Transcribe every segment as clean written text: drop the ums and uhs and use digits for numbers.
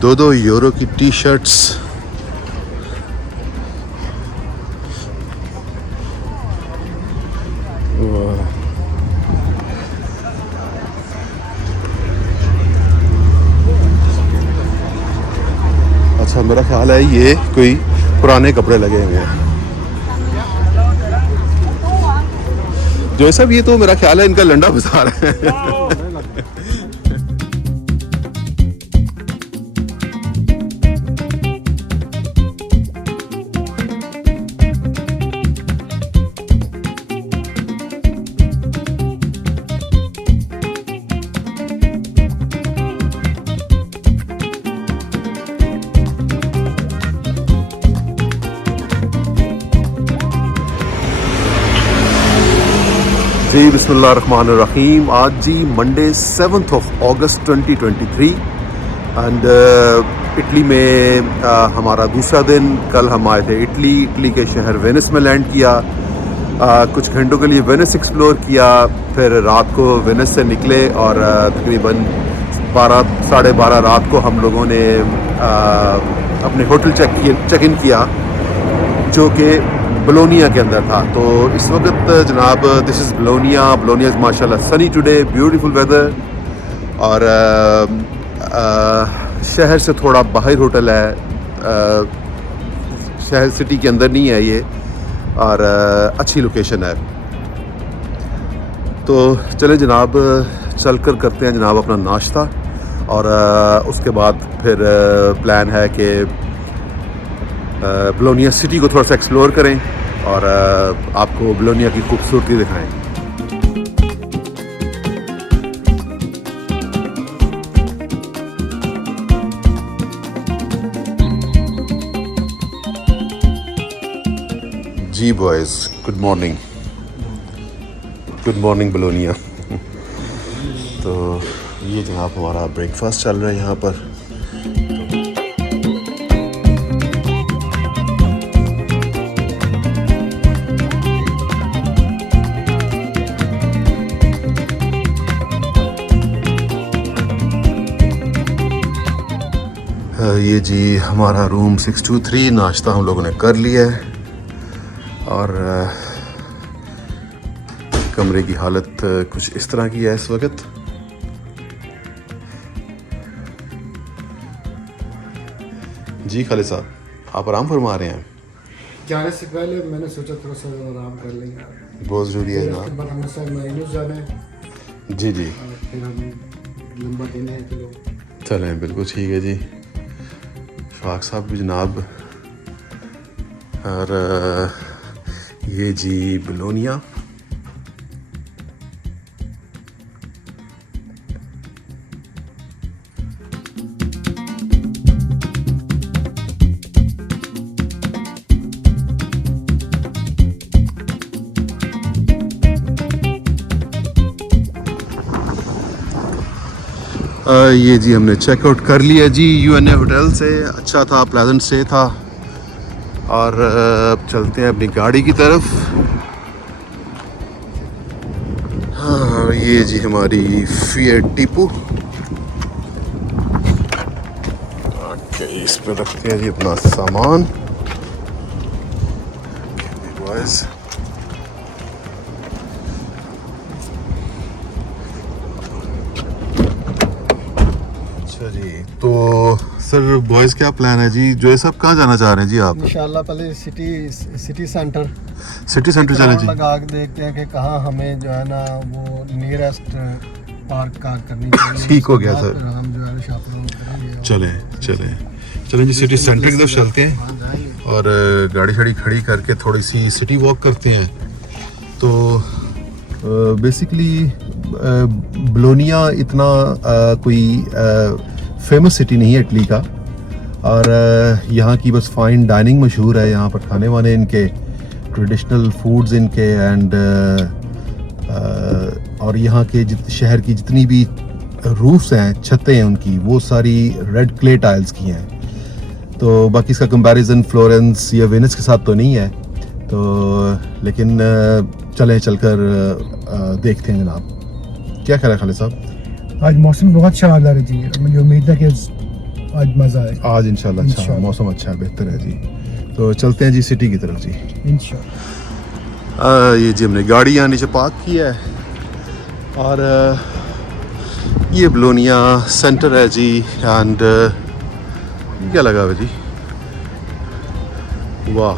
2 euro की T shirts. अच्छा, मेरा ख्याल है ये कोई पुराने कपड़े लगे हुए हैं। जो सब ये तो मेरा ख्याल है इनका लंडा बाजार है। जी बिस्मिल्लाहिर्रहमानिर्रहीम। आज जी मंडे 7 अगस्त 2023 एंड इटली में हमारा दूसरा दिन। कल हम आए थे इटली के शहर वेनिस में लैंड किया। कुछ घंटों के लिए वेनिस एक्सप्लोर किया, फिर रात को वेनिस से निकले और तकरीबन 12 रात को हम लोगों ने अपने होटल चेक इन किया जो कि बोलोनिया के अंदर था। तो इस वक्त जनाब दिस इज़ बोलोनिया इज़ माशाल्लाह सनी टुडे, ब्यूटीफुल वेदर। और शहर से थोड़ा बाहर होटल है, शहर सिटी के अंदर नहीं है ये, और अच्छी लोकेशन है। तो चले जनाब, चल कर करते हैं जनाब अपना नाश्ता, और उसके बाद फिर प्लान है कि बोलोनिया सिटी को थोड़ा सा एक्सप्लोर करें और आपको बोलोनिया की खूबसूरती दिखाएं। जी बॉयज़, गुड मॉर्निंग बोलोनिया। तो ये जनाब हमारा ब्रेकफास्ट चल रहा है यहाँ पर। ये जी हमारा रूम 623। नाश्ता हम लोगों ने कर लिया है और कमरे की हालत कुछ इस तरह की है इस वक्त। जी खालिद साहब, आप आराम फरमा रहे हैं? जाने से पहले मैंने सोचा थोड़ा सा आराम कर लेंगे, बहुत ज़रूरी है ना। जाना है। जी जी, फिर हम लंबा दिन है, चलो चलें, बिल्कुल ठीक है जी। फाक साहब भी जनाब, और ये जी बोलोनिया। ये जी हमने चेकआउट कर लिया जी यूएनए होटल से। अच्छा था, प्लेजेंट स्टे था। और अब चलते हैं अपनी गाड़ी की तरफ। हाँ, ये जी हमारी फिएट टीपू। ओके, इस पे रखते हैं जी अपना सामान। बॉयज़, जी तो सर बॉयज़ क्या प्लान है जी? जो है सब कहाँ जाना चाह रहे हैं जी आप? इंशाल्लाह पहले सिटी सेंटर चलें जी। लगा के देखते हैं कि कहाँ हमें जो है ना वो नियरेस्ट पार्क कार करनी चाहिए। ठीक हो गया सर, हम जो है शॉपिंग करेंगे। चलें जी, सिटी सेंटर की तरफ चलते हैं और गाड़ी शाड़ी खड़ी करके थोड़ी सी सिटी वॉक करते हैं। तो बेसिकली बोलोनिया इतना कोई फेमस सिटी नहीं है इटली का, और यहाँ की बस फाइन डाइनिंग मशहूर है। यहाँ पर खाने वाने इनके ट्रेडिशनल फूड्स इनके एंड और यहाँ के शहर की जितनी भी रूफ्स हैं, छतें हैं उनकी, वो सारी रेड क्ले टाइल्स की हैं। तो बाकी इसका कंपैरिजन फ्लोरेंस या वेनिस के साथ तो नहीं है, तो लेकिन चलकर देखते हैं जनाब। क्या ख्याल है खालिद साहब? आज मौसम बहुत शानदार है जी। मुझे उम्मीद है कि आज मज़ा है आज इंशाल्लाह अच्छा इंशाल्लाह। मौसम अच्छा है, बेहतर है जी। तो चलते हैं जी सिटी की तरफ जी। इंशाल्लाह। ये जी हमने गाड़ी यहाँ नीचे पार्क किया है और ये बलोनिया सेंटर है जी। एंड क्या लगा हुआ जी, वाह,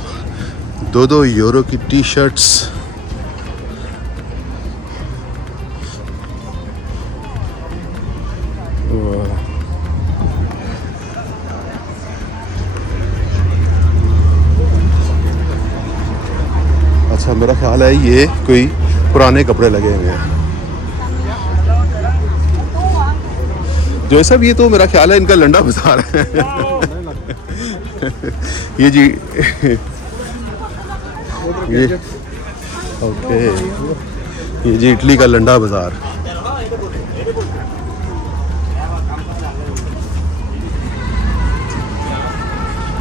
2-2 यूरो की टी शर्ट्स। अच्छा मेरा ख्याल है ये कोई पुराने कपड़े लगे हुए हैं जो सब। ये तो मेरा ख्याल है इनका लंडा बाजार है। ये जी ये ओके, ये जी इटली का लंडा बाजार।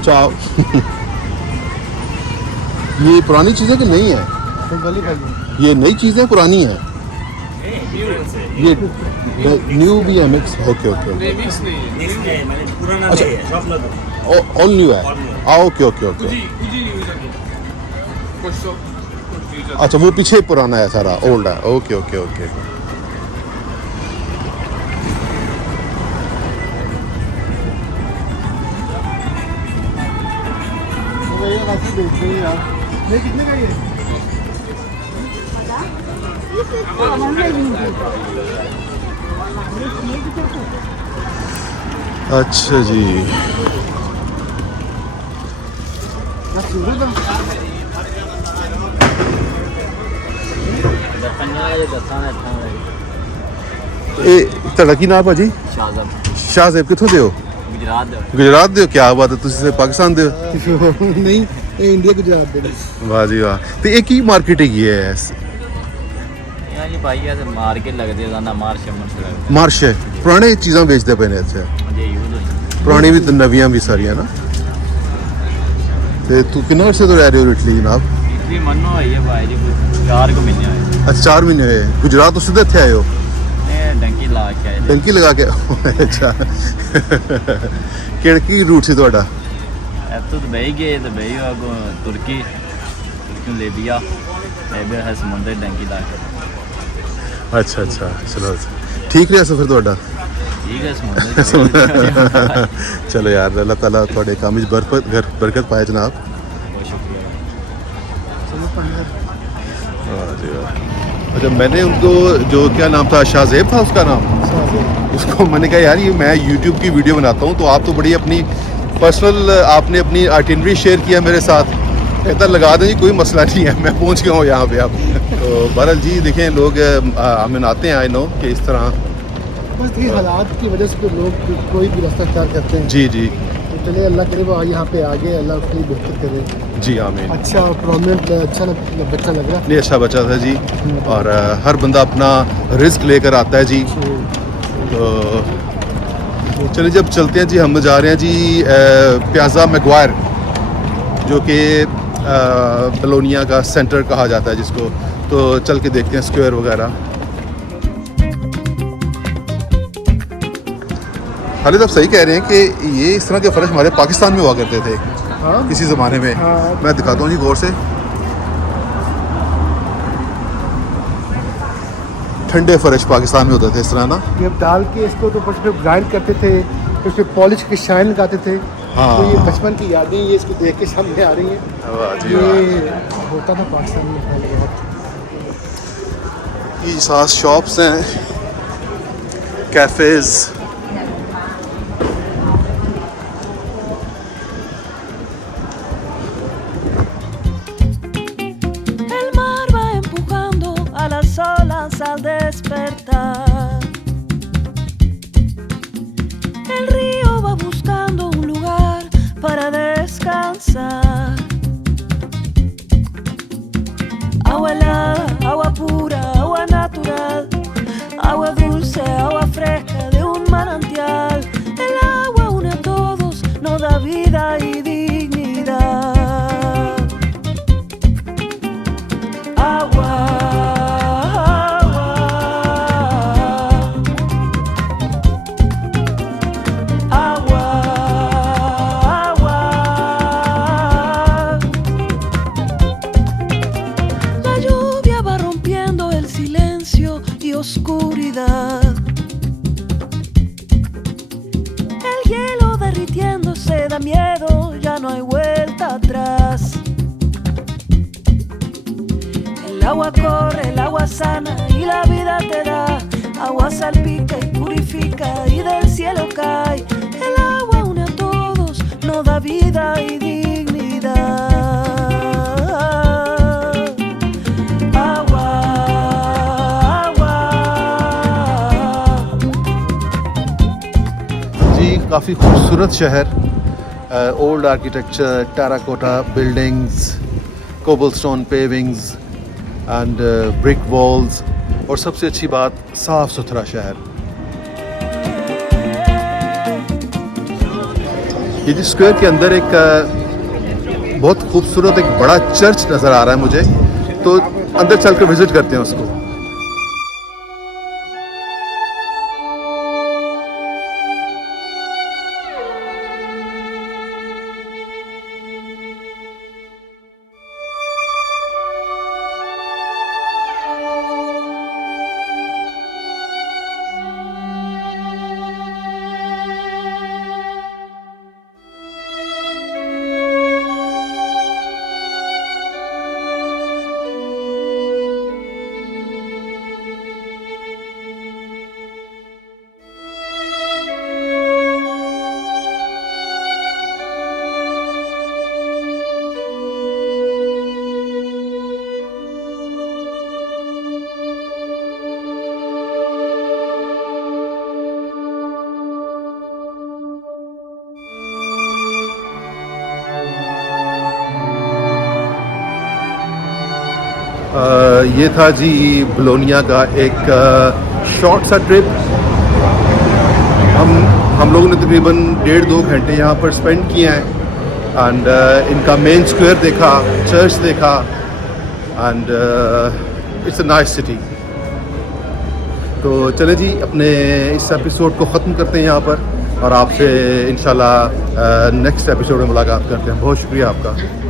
चाओ। ये पुरानी चीजें कि नहीं है? ये नई चीजें पुरानी हैं? ये न्यू भी है, मिक्स? ओके ओके ओके, अच्छा ऑल न्यू है। ओके ओके ओके, अच्छा वो पीछे पुराना है सारा, ओल्ड है। ओके ओके ओके, ये कितने का ये? अच्छा जी। ਇਹ ਤੁਹਾਡਾ ਕੀ ਨਾਮ ਭਾਜੀ? ਸ਼ਾਹਜ਼ੈਬ ਕਿੱਥੋਂ ਦੇ ਹੋ? ਗੁਜਰਾਤ ਦੇ ਹੋ? ਕੀ ਬਾਤ ਹੈ, ਤੁਸੀਂ ਪਾਕਿਸਤਾਨ ਦੇ ਹੋ? नहीं ये इंडिया गुजरात दे ਵਾਹ ਜੀ ਵਾਹ। ਤੇ ਇਹ ਕੀ ਮਾਰਕੀਟ ਹੈਗੀ ਹੈ? यहाँ जी भाई ऐसे मार के लगते ज़्यादा मार शमन से लगते ਮਾਰਸ਼ ਹੈ, ਪੁਰਾਣੇ ਚੀਜ਼ਾਂ ਵੇਚਦੇ ਪਏ ਨੇ ਇੱਥੇ, हैं ये यूज़ हो ਪੁਰਾਣੀ ਵੀ ਤੇ ਨਵੀਆਂ ਵੀ ਸਾਰੀਆਂ ਨਾ। ਤੇ ਤੂੰ ਕਿੰਨੇ ਅਰਸੇ ਤੋਂ ਰਹਿ ਰਹੇ ਹੋ ਇਟਲੀ ਜਨਾਬ? इतनी मनो है ये भाई जी कुछ 4 को महीने आए ਅੱਛਾ 4 ਮਹੀਨੇ ਹੋਏ। ਗੁਜਰਾਤ ਤੋਂ ਸਿੱਧੇ ਇੱਥੇ ਆਏ ਹੋ? ये डंकी ला के आए ਟੰਕੀ ਲਗਾ ਕੇ? ਅੱਛਾ ਕਿਹੜਾ ਕੀ ਰੂਟ ਸੀ ਤੁਹਾਡਾ? तो दुबई गए, दुबई आगो तुर्की, तुर्की लीबिया है समुंदर डंकी ला के। ਅੱਛਾ ਅੱਛਾ, ਚਲੋ ਠੀਕ ਰਿਹਾ ਸਫ਼ਰ ਤੁਹਾਡਾ? ठीक है समुंदर ਚਲੋ ਯਾਰ, ਅੱਲਾਹ ਤਾਲਾ ਤੁਹਾਡੇ ਕੰਮ ਵਿੱਚ ਬਰਕਤ ਪਾਏ ਜਨਾਬ। बहुत शुक्रिया। वाह जी वाह। अच्छा मैंने उनको जो क्या नाम था, शाहजेब था उसका नाम, उसको मैंने कहा यार ये मैं यूट्यूब की वीडियो बनाता हूँ तो आप तो बड़ी अपनी पर्सनल आपने अपनी आइटिनरी शेयर किया मेरे साथ। कहता लगा दें जी, कोई मसला नहीं है, मैं पहुँच गया हूँ यहाँ पे अब। तो बहरहाल जी देखें, लोग हमें आते हैं, आई नो कि इस तरह बस ये हालात की वजह से लोग कोई भी रास्ता इख्तियार करते हैं। जी जी तो चलिए अल्लाह करे वो यहाँ पे आ गए, अल्लाह उसके लिए बेहतर करे। जी आमीन। अच्छा प्रोमिनेंट अच्छा बच्चा लग रहा नहीं अच्छा बच्चा था जी, और हर बंदा अपना रिस्क लेकर आता है जी। तो चलिए जब चलते हैं जी, हम जा रहे हैं जी प्याजा मैगवायर, जो कि बलोनिया का सेंटर कहा जाता है जिसको। तो चल के देखते हैं स्क्वायर वगैरह। खालिद आप सही कह रहे हैं कि ये इस तरह के फ़र्श हमारे पाकिस्तान में हुआ करते थे हाँ किसी ज़माने में। हाँ। मैं दिखाता हूँ जी गौर से। ठंडे फ़र्श पाकिस्तान में होते थे इस तरह ना। ये डाल के इसको तो फर्स्ट में ग्राइंड करते थे, फिर उसमें पॉलिश के शाइन लगाते थे। हाँ। तो ये बचपन की यादें ये इसको देख के सामने आ रही हैं। वाह जी ये वाह। होता था पाकिस्तान में पहले बहुत। ये साथ शॉप्स हैं, cafes. El mar va empujando a las olas al despertar. El río va buscando un lugar para descansar. Agua helada, agua pura, agua natural, agua dulce, agua fresca de un manantial. El agua une a todos, nos da vida y dignidad. Agua, agua, agua. El agua corre, el agua sana y la vida te da. Agua salpica y purifica y del cielo cae. El agua une a todos, nos da vida y dignidad. Agua, agua. जी काफ़ी खूबसूरत शहर, old architecture, terracotta buildings, cobblestone pavings and brick walls, और सबसे अच्छी बात साफ़ सुथरा शहर। ये जी स्क्वायर के अंदर एक बहुत खूबसूरत एक बड़ा चर्च नज़र आ रहा है मुझे, तो अंदर चलकर विज़िट करते हैं उसको। ये था जी बोलोनिया का एक शॉर्ट सा ट्रिप। हम लोगों ने तकरीबन 1.5-2 घंटे यहाँ पर स्पेंड किए हैं एंड इनका मेन स्क्वायर देखा, चर्च देखा and it's a nice city. तो चले जी अपने इस एपिसोड को ख़त्म करते हैं यहाँ पर और आपसे इंशाल्लाह नेक्स्ट एपिसोड में मुलाकात करते हैं। बहुत शुक्रिया आपका।